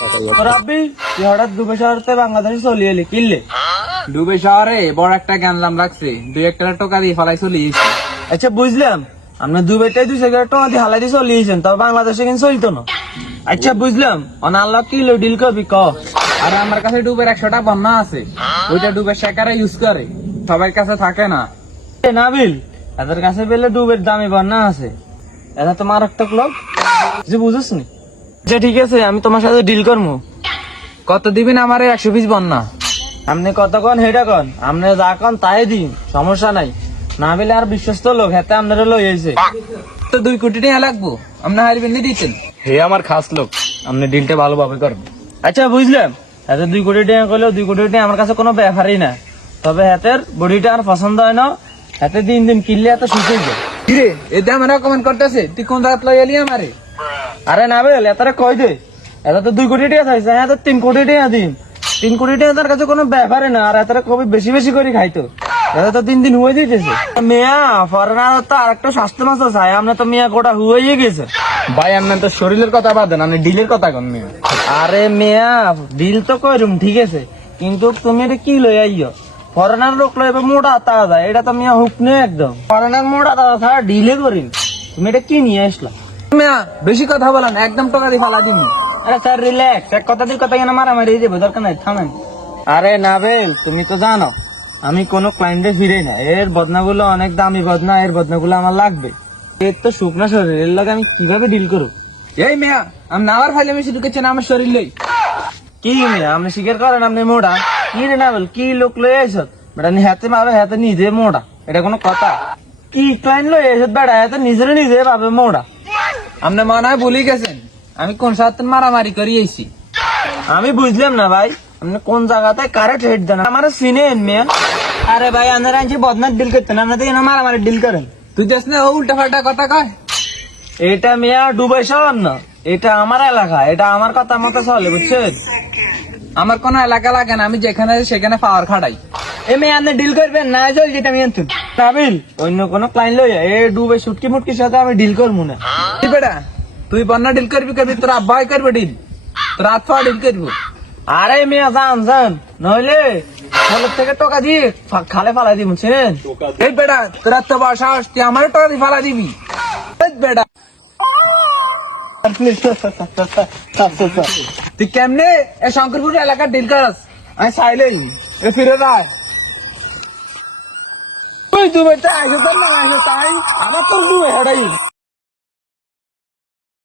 রাব্বি তুই হঠাৎ দুবাই শহরতে বাংলাদেশে চলে এলি কিনলে? ডুবে শহরে বড় একটা গ্যাঞ্জাম লাগছে, 2-1 টাকা দিয়ে ফলাই চলিয়েছি। আচ্ছা বুঝলাম, আপনার দুবাইটাই 200 টাকা দিয়ে হালাই দিয়ে চলিয়েছেন, তবে বাংলাদেশে কিন্তু চলতো না। আচ্ছা বুঝলাম, অনাল্লাহ কিলো ডিল করবি ক। আর আমার কাছে ডুবের 100টা বন্যা আছে, ওইটা ডুবের শেখারা ইউজ করে, সবার কাছে থাকে না। নাবিল, এদের কাছে পেলে ডুবের দামি বন্যা আছে, এরা তো মারাত্মক লোক, যে বুঝিস নি। আচ্ছা ঠিক আছে, আমি তোমার সাথে ডিল করবো। কত দিবেন আমার 100 পিস বন্যা? আপনি কত কন হেটা কন, আপনি যা কন তাই দিন, সমস্যা নাই। না পেলে আর বিশ্বস্ত লোক হাতে আপনারা লই আইছে। তো 2 কোটি টাকা লাগবো, আপনি হারবেন নি দিতেন? হে আমার খাস লোক, আপনি ডিলটা ভালোভাবে করবেন। আচ্ছা বুঝলাম, হাতে 2 কোটি টাকা করলেও 2 কোটি টাকা আমার কাছে কোনো ব্যাপারই না, তবে হাতের বডিটা আর পছন্দ হয় না, হাতে দিন দিন কিনলে এত শুকিয়ে যায়। কিরে এটা আমার কমেন্ট করতেছে, তুই কোন জায়গা লই এলি আমারে? আরে না বেল, এতারে কই দে, এটা তো 2 কোটি টাকা চাইছে, হ্যাঁ তো 3 কোটি টাকা দিন। 3 কোটি টাকা তার কাছে কোনো ব্যাপারই না, আর এতারে কবি বেশি বেশি করে খাইতো, এটা তো দিন দিন হয়ে যেতেছে। মেয়া ফরেনার তো আর একটা স্বাস্থ্য মাছ চাই, আমরা তো মেয়া গোটা হয়ে গেছে। ভাই আপনার তো শরীরের কথা বাদ দেন, আপনি ডিলের কথা কন মেয়ে। আরে মেয়া ডিল তো কইরুম ঠিক আছে, কিন্তু তুমি এটা কি লই আইও? ফরেনার লোক লইবে মোটা তাজা, এটা তো মিয়া হুক নেই একদম। ফরেনার মোটা তাজা ছাড়া ডিলে করিন, তুমি এটা কি নিয়ে আসলা? মেয়া বেশি কথা বলেন, একদম টাকা দিয়ে ফালা দিবি। আরে স্যার রিল্যাক্স, এক কথা দিয়ে কথা কেন মারামারি যাবে, দরকার নাই, থামেন। আরে নাবেল, তুমি তো জানো আমি কোনো ক্লায়েন্টে ফিরে না, এর বদনাগুলো অনেক দামি বদনা, এর বদনাগুলো আমার লাগবে। এর তো শুকনা শরীর, এর লাগে আমি কিভাবে ডিল করবো? এই মেয়া আমি নাবার ফাইলে মিশে ঢুকেছেন আমার শরীর লই। কি মেয়ে আপনি স্বীকার করেন আপনি মোটা? কি রে নাবেল, কি লোক লই আইসত বেটা? হাতে মারো, হাতে নিজে মোটা, এটা কোনো কথা? কি ক্লায়েন্ট লই আইসত বেটা, হাতে নিজের নিজে ভাবে মোটা? আপনি মনে হয় ভুলে গেছেন আমি কোন সাথে মারামারি করি আইছি। আমি বুঝলাম না ভাই, আপনি কোন জায়গাতে কারে ট্রেড দেন, আমার চিনেন মেয়ে? আরে ভাই আপনারা আনছি বদনার ডিল করতেন, আপনাদের এনে মারামারি ডিল করেন। তুই দেখ না উল্টা পাল্টা কথা কয়। এটা মেয়া ডুবাই শহর না, এটা আমার এলাকা, এটা আমার কথা মতো চলে, বুঝছেন? আমার কোন এলাকা লাগে না, আমি যেখানে সেখানে পাওয়ার খাটাই। এ মেয়ে আপনি ডিল করবেন না, চল যেটা আমি আনতুন নাবিল, অন্য কোনো ক্লায়েন্ট লই এ ডুবাই সুটকি মুটকির সাথে আমি ডিল করবো না। কি বেটা তুই বন্যা ডিল করবি তোর আব্বাই করবে ডিল, তোর আত্মা ডিল করবো। আরে মেয়া যান যান, নইলে ফলের থেকে টাকা দিয়ে খালে ফালাই দিব, বুঝছেন? এই বেটা তোর আত্মা বাসা তুই আমার টাকা দিয়ে ফালা দিবি? এই বেটা তুই কেমনে এ শঙ্করপুর এলাকার ডিল করস? আমি চাইলেই এ ফিরে রায় তুই বেটা আইসো না আইসো তাই আমার তোর ডুবে হেডাই।